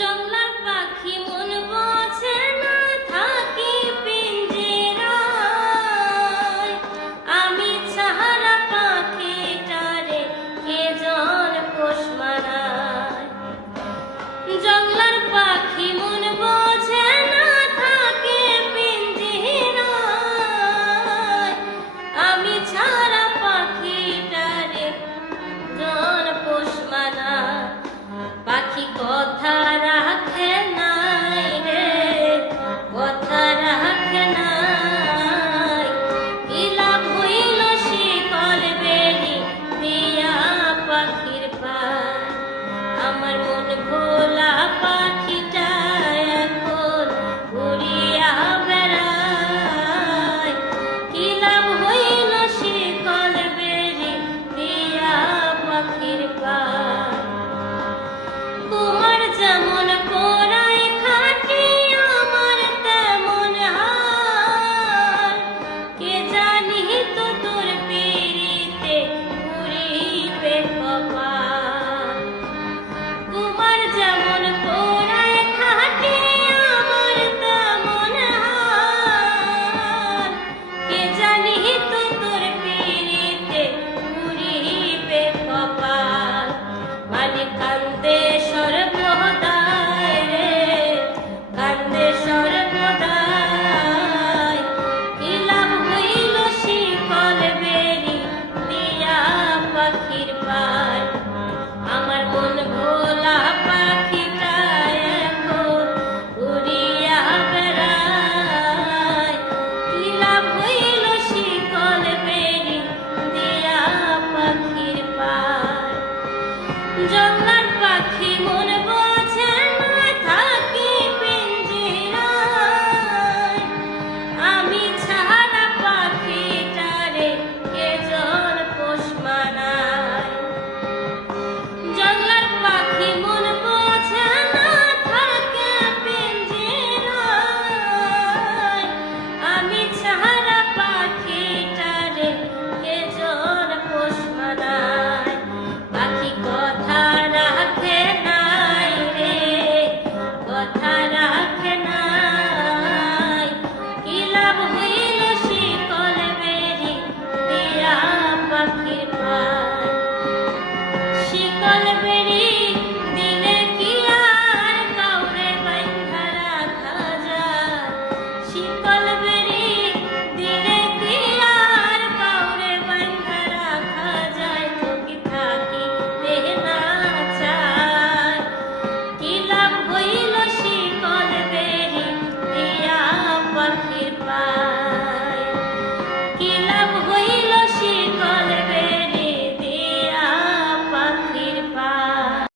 জংলার পাখি Bye.